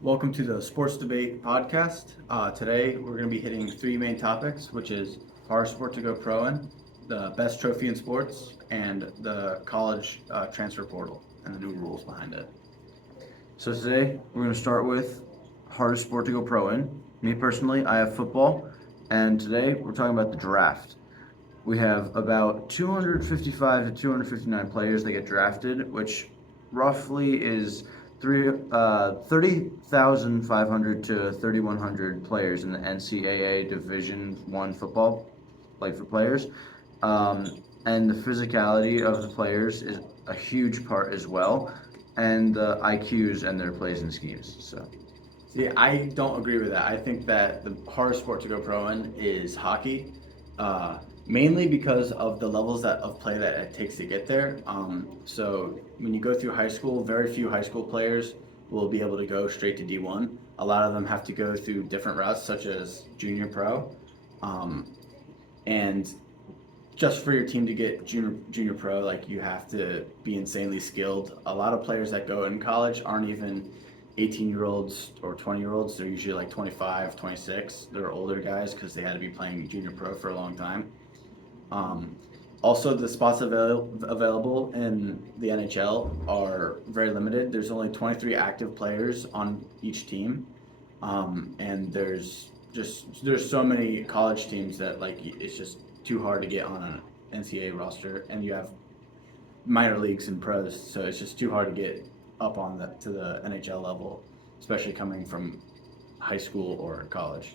Welcome to the Sports Debate Podcast. Today we're going to be hitting three main topics, which is hardest sport to go pro in, the best trophy in sports, and the college transfer portal and the new rules behind it. So today we're going to start with hardest sport to go pro in. Me personally, I have football, and today we're talking about the draft. We have about 255 to 259 players that get drafted, which roughly is 30,500 to 3,100 players in the NCAA Division One football, like for players. And the physicality of the players is a huge part as well, and the IQs and their plays and schemes. So See, I don't agree with that. I think that the hardest sport to go pro in is hockey, mainly because of the levels of play that it takes to get there. So when you go through high school, very few high school players will be able to go straight to D1. A lot of them have to go through different routes, such as junior pro, um, and just for your team to get junior pro, like you have to be insanely skilled. A lot of players that go in college aren't even 18-year-olds or 20-year-olds. They're usually like 25, 26. They're older guys because they had to be playing junior pro for a long time. Um, Also, the spots available in the NHL are very limited. There's only 23 active players on each team, and there's so many college teams that like it's just too hard to get on an NCAA roster, and you have minor leagues and pros, so it's just too hard to get up on the NHL level, especially coming from high school or college.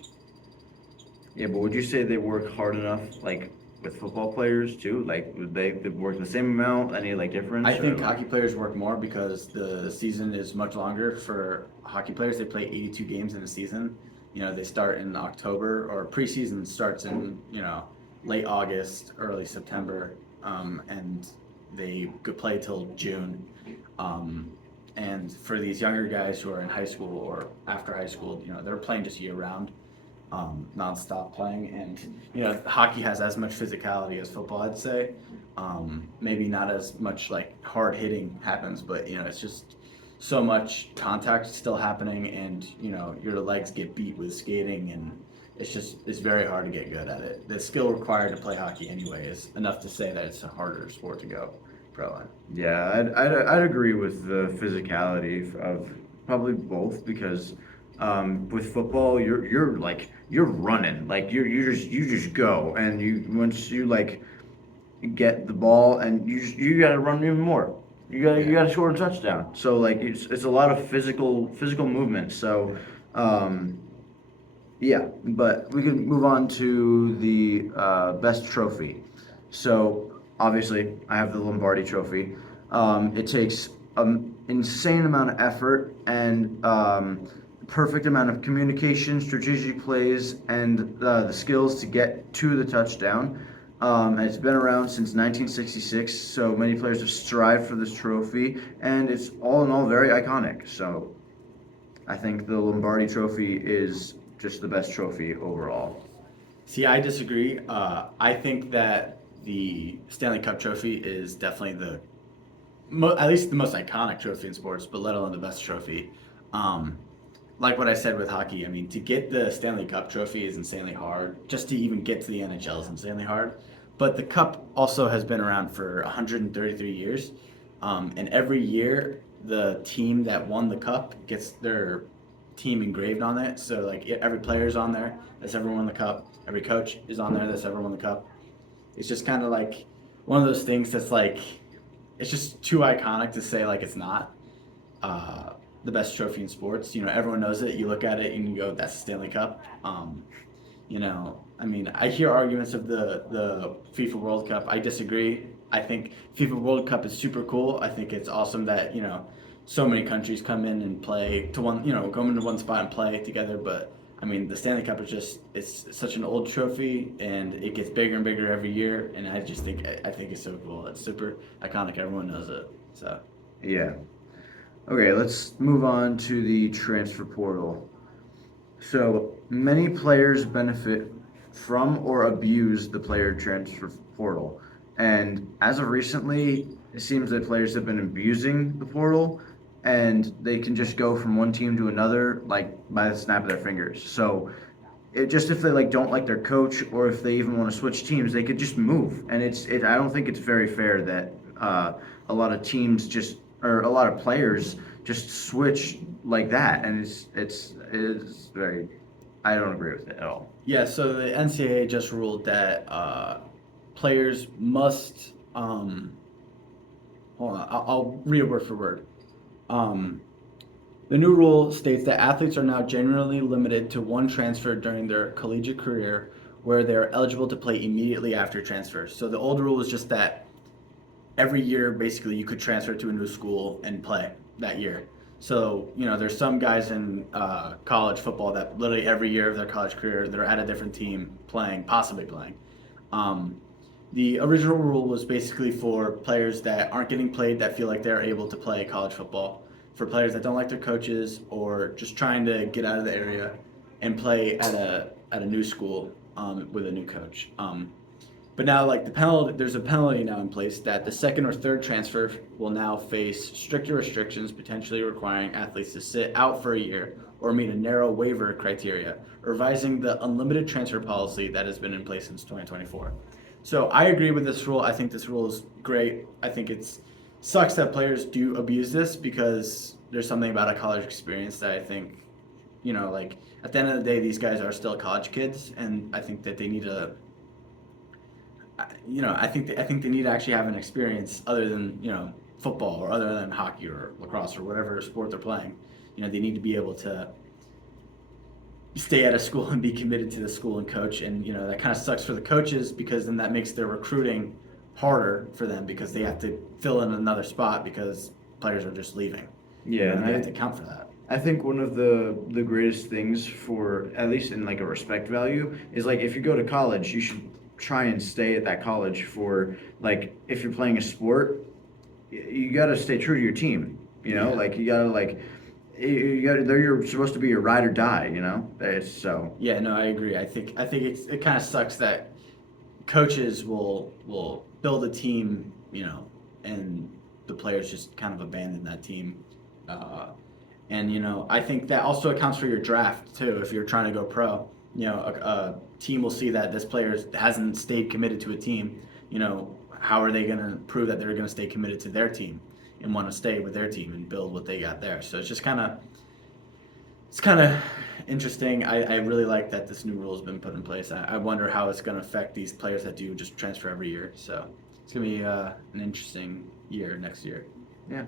yeah, but would you say they work hard enough, like with football players too? Like would they work the same amount? Any like difference? I think Or hockey players work more because the season is much longer for hockey players. They play 82 games in a season. They start in October, or preseason starts in, late August, early September, and they could play till June. Um, and for these younger guys who are in high school or after high school, they're playing just year round, nonstop playing. And hockey has as much physicality as football, I'd say. Maybe not as much like hard hitting happens, but it's just so much contact still happening, and your legs get beat with skating, and it's very hard to get good at it. The skill required to play hockey anyway is enough to say that it's a harder sport to go pro in. yeah, I'd agree with the physicality of probably both because with football you're running like you just go and you once you like get the ball and you gotta run even more. You Yeah. gotta score a touchdown. So like it's a lot of physical movement. So um, yeah, but we can move on to the best trophy. So obviously I have the Lombardi Trophy. It takes an insane amount of effort and perfect amount of communication, strategic plays, and the skills to get to the touchdown. And it's been around since 1966, so many players have strived for this trophy, and it's all in all very iconic. So I think the Lombardi Trophy is just the best trophy overall. See, I disagree. I think that the Stanley Cup trophy is definitely at least the most iconic trophy in sports, but let alone the best trophy. Um, like what I said with hockey, I mean, to get the Stanley Cup trophy is insanely hard. Just to even get to the NHL is insanely hard. But the cup also has been around for 133 years, and every year the team that won the cup gets their team engraved on it. So like every player is on there that's ever won the cup. Every coach is on there that's ever won the cup. It's just kind of like one of those things that's like it's just too iconic to say like it's not the best trophy in sports. Everyone knows it. You look at it and you go, "That's the Stanley Cup." I mean, I hear arguments of the FIFA World Cup. I disagree. I think FIFA World Cup is super cool. I think it's awesome that so many countries come in and play to one, go into one spot and play together. But I mean, the Stanley Cup is it's such an old trophy, and it gets bigger and bigger every year. And I think it's so cool. It's super iconic. Everyone knows it. So. Yeah. Okay, let's move on to the transfer portal. So many players benefit from or abuse the player transfer portal. And as of recently, it seems that players have been abusing the portal. and they can just go from one team to another like by the snap of their fingers. So it just if they like don't like their coach or if they even want to switch teams, they could just move. And I don't think it's very fair that a lot of teams just or a lot of players just switch like that. And it's very I don't agree with it at all. Yeah, so the NCAA just ruled that players must. Hold on, I'll read it word for word. Um, the new rule states that athletes are now generally limited to one transfer during their collegiate career, where they are eligible to play immediately after transfer. So the old rule was just that every year, basically, you could transfer to a new school and play that year. So, there's some guys in college football that literally every year of their college career, they're at a different team playing, possibly playing. Um, the original rule was basically for players that aren't getting played that feel like they're able to play college football, for players that don't like their coaches or just trying to get out of the area and play at a new school with a new coach. But now, like there's a penalty now in place that the second or third transfer will now face stricter restrictions, potentially requiring athletes to sit out for a year or meet a narrow waiver criteria, revising the unlimited transfer policy that has been in place since 2024. So I agree with this rule. I think this rule is great. I think it's sucks that players do abuse this because there's something about a college experience that I think, like at the end of the day, these guys are still college kids, and I think that they need to I think they need to actually have an experience other than football or other than hockey or lacrosse or whatever sport they're playing. They need to be able to stay at a school and be committed to the school and coach, and that kind of sucks for the coaches because then that makes their recruiting harder for them because they have to fill in another spot because players are just leaving. Yeah, and and they have to account for that. I think one of the greatest things for at least in like a respect value is like if you go to college, you should try and stay at that college for like if you're playing a sport, you got to stay true to your team. Yeah. Like you got to like you got to you're supposed to be your ride or die. So Yeah, no, I agree. I think it kind of sucks that coaches will build a team, and the players just kind of abandon that team. And I think that also accounts for your draft too. If you're trying to go pro, a team will see that this player hasn't stayed committed to a team. How are they going to prove that they're going to stay committed to their team and want to stay with their team and build what they got there? So it's kind of interesting. I really like that this new rule has been put in place. I wonder how it's going to affect these players that do just transfer every year. So it's going to be an interesting year next year. yeah.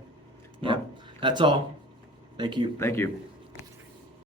Yeah, Well, that's all. Thank you. thank you.